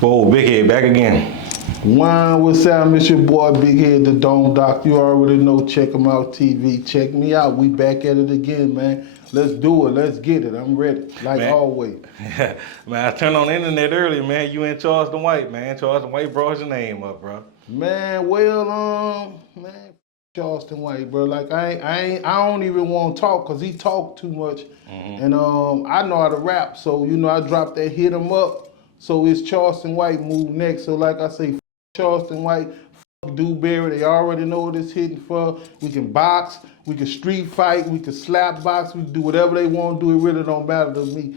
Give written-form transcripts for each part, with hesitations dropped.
Whoa, Big Head, back again. Wine, what's up? It's your boy Big Head, the Dome Doc. You already know, check him out TV. Check me out. We back at it again, man. Let's do it. Let's get it. I'm ready, like Man. always. Man, I turned on the internet earlier, man. You and Charleston White, man. Charleston White brought your name up, bro. Man, well, man, Charleston White, bro. Like I don't even want to talk because he talk too much, and I know how to rap, so I dropped that hit him up. So it's Charleston White move next. So like I say, Charleston White, Dewberry, they already know what it's hitting for. We can box, we can street fight, we can slap box, we can do whatever they want to do. It really don't matter to me.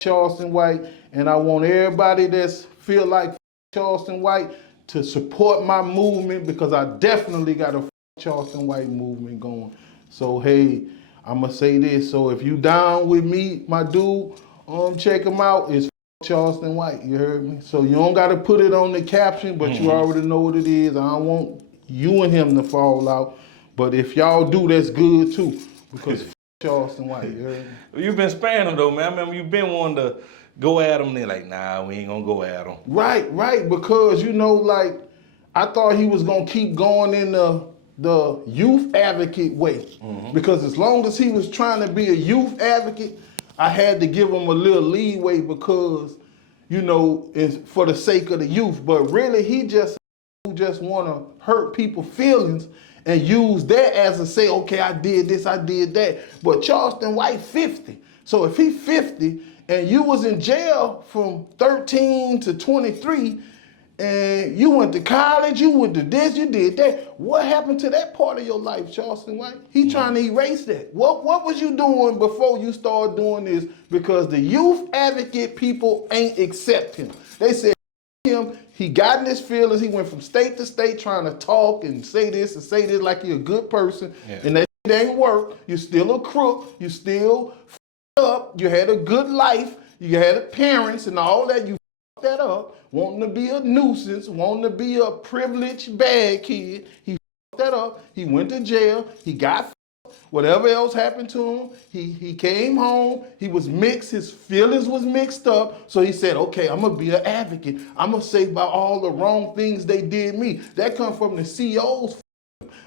Charleston White, and I want everybody that's feel like Charleston White to support my movement because I definitely got a Charleston White movement going. So hey, I'ma say this. So if you down with me, my dude, check him out. It's Charleston White, you heard me? So you don't gotta put it on the caption, but you already know what it is. I don't want you and him to fall out. But if y'all do, that's good too. Because Charleston White, you heard me? You've been sparing him though, man. I remember you've been wanting to go at him, and they're like, nah, we ain't gonna go at him. Right, because like I thought he was gonna keep going in the youth advocate way. Because as long as he was trying to be a youth advocate, I had to give him a little leeway because, it's for the sake of the youth. But really, he just want to hurt people's feelings and use that as a say, okay, I did this, I did that. But Charleston White 50. So if he 50 and you was in jail from 13 to 23, and you went to college, you went to this, you did that. What happened to that part of your life, Charleston White? He trying to erase that. What was you doing before you started doing this? Because the youth advocate people ain't accept him. They said him, he got in his feelings, he went from state to state trying to talk and say this like he a good person, and that shit ain't work. You still a crook, you still up, you had a good life, you had parents and all that, you that up, wanting to be a nuisance, wanting to be a privileged bad kid. He that up. He went to jail. He got whatever else happened to him. He came home. He was mixed. His feelings was mixed up. So he said, okay, I'm gonna be an advocate. I'm gonna say about all the wrong things they did me. That come from the COs.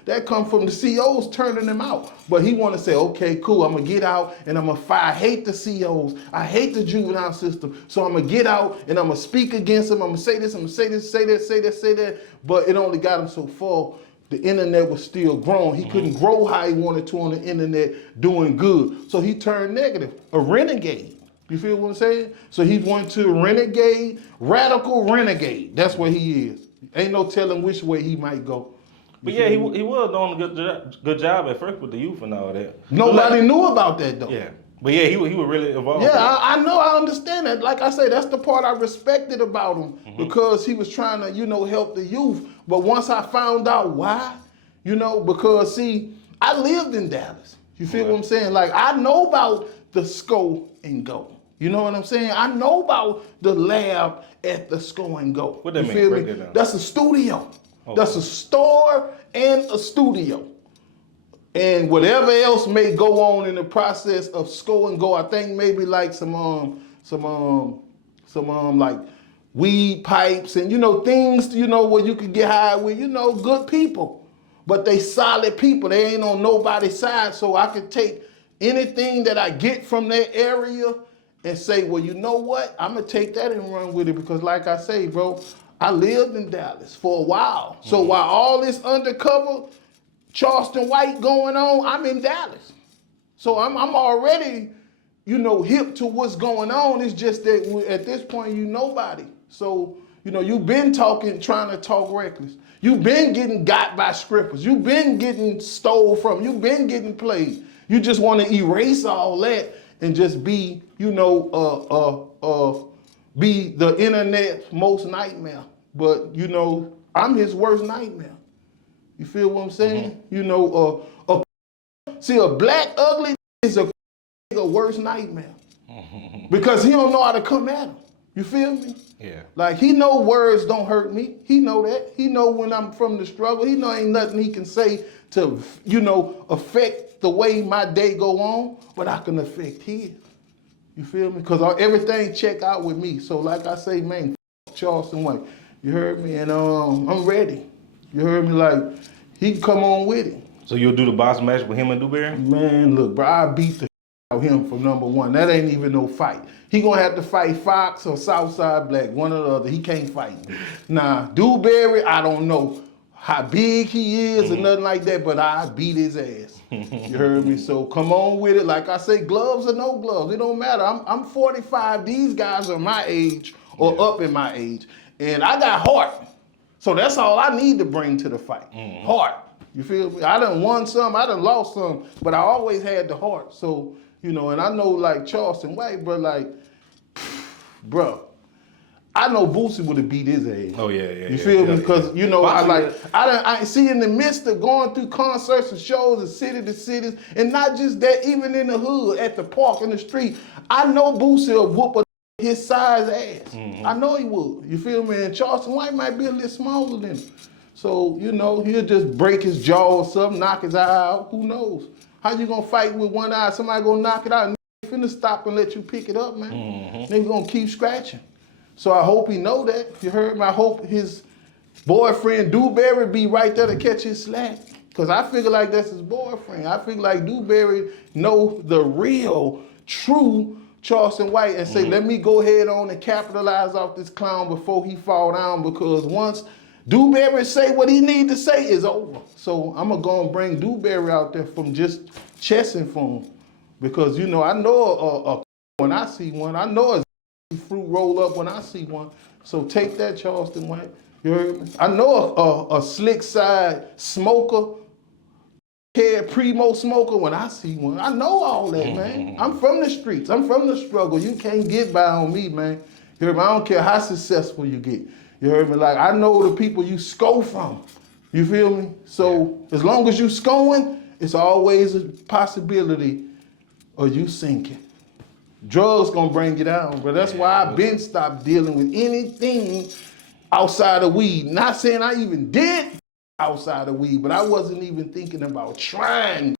That come from the COs turning him out. But he want to say, okay, cool, I'm going to get out and I'm going to fight. I hate the COs. I hate the juvenile system. So I'm going to get out and I'm going to speak against them. I'm going to say this, I'm going to say this, say that, say that, say that. But it only got him so far. The internet was still growing. He couldn't grow how he wanted to on the internet doing good. So he turned negative, a renegade. You feel what I'm saying? So he went to renegade, radical renegade. That's what he is. Ain't no telling which way he might go. But yeah, he was doing a good job at first with the youth and all that. Nobody knew about that though. Yeah. But yeah, he was really involved. Yeah, I know, I understand that. Like I say, that's the part I respected about him because he was trying to, help the youth. But once I found out why, because see, I lived in Dallas. You feel what I'm saying? Like I know about the SCO and Go. You know what I'm saying? I know about the lab at the SCO and Go. What that you mean? feel Break me? it down. That's a studio. Okay. That's a store and a studio. And whatever else may go on in the process of SCO and Go, I think maybe like some like weed pipes and things, where you could get high with, good people. But they solid people. They ain't on nobody's side. So I could take anything that I get from that area and say, well, you know what? I'm gonna take that and run with it because like I say, bro, I lived in Dallas for a while. So while all this undercover Charleston White going on, I'm in Dallas. So I'm already, hip to what's going on. It's just that at this point, you nobody. So, you've been trying to talk reckless. You've been getting got by strippers. You've been getting stole from. You've been getting played. You just want to erase all that and just be, be the internet's most nightmare. But, I'm his worst nightmare. You feel what I'm saying? See, a black ugly is a worst nightmare. Because he don't know how to come at him. You feel me? Yeah. Like he know words don't hurt me. He know that. He know when I'm from the struggle. He know ain't nothing he can say to, affect the way my day go on, but I can affect his. You feel me? Because everything check out with me. So like I say, man, Charleston White. You heard me? And I'm ready. You heard me? Like, he can come on with it. So you'll do the box match with him and Dewberry? Man, look, bro, I beat the out of him for number one. That ain't even no fight. He gonna have to fight Fox or Southside Black, one or the other. He can't fight me. Nah, Dewberry, I don't know how big he is or nothing like that, but I beat his ass. You heard me? So come on with it. Like I say, gloves or no gloves, it don't matter. I'm 45. These guys are my age or up in my age, and I got heart. So that's all I need to bring to the fight. Heart. You feel me? I done won some, I done lost some, but I always had the heart. So, you know, and I know like Charleston White, bro, like, bro, I know Boosie would have beat his ass. Oh yeah. You feel me? Because you know, Boxing, I see in the midst of going through concerts and shows and city to cities, and not just that, even in the hood, at the park, in the street, I know Boosie will whoop his size ass. I know he would. You feel me? And Charleston White might be a little smaller than him. So, you know, he'll just break his jaw or something, knock his eye out. Who knows? How you gonna fight with one eye? Somebody gonna knock it out and finna stop and let you pick it up, man. They gonna keep scratching. So I hope he know that. You heard me? I hope his boyfriend Dewberry be right there to catch his slack. Cause I figure like that's his boyfriend. I figure like Dewberry know the real, true Charleston White and say, let me go ahead on and capitalize off this clown before he fall down, because once Dewberry say what he need to say is over. So I'm gonna go and bring Dewberry out there from just chessing for him. Because, you know, I know a when I see one. I know a fruit roll up when I see one. So take that, Charleston White. You heard me? I know a slick side smoker, primo smoker when I see one. I know all that, man. I'm from the streets. I'm from the struggle. You can't get by on me, man. You heard me? I don't care how successful you get. You heard me? Like, I know the people you score from. You feel me? So as long as you scoring, it's always a possibility of you sinking. Drugs gonna bring you down, but that's why I've been stopped dealing with anything outside of weed. Not saying I even did outside of weed, but I wasn't even thinking about trying,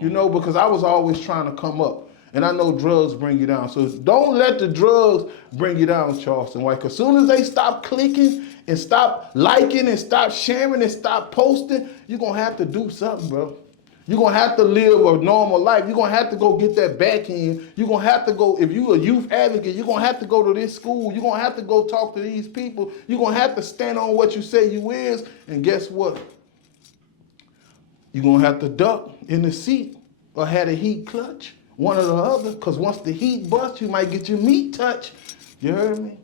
you know, because I was always trying to come up. And I know drugs bring you down. So don't let the drugs bring you down, Charleston White. Because as soon as they stop clicking and stop liking and stop sharing and stop posting, you're going to have to do something, bro. You're going to have to live a normal life. You're going to have to go get that back end. You're going to have to go, if you're a youth advocate, you're going to have to go to this school. You're going to have to go talk to these people. You're going to have to stand on what you say you is. And guess what? You're going to have to duck in the seat or have a heat clutch. One or the other, because once the heat busts, you might get your meat touched. You heard me?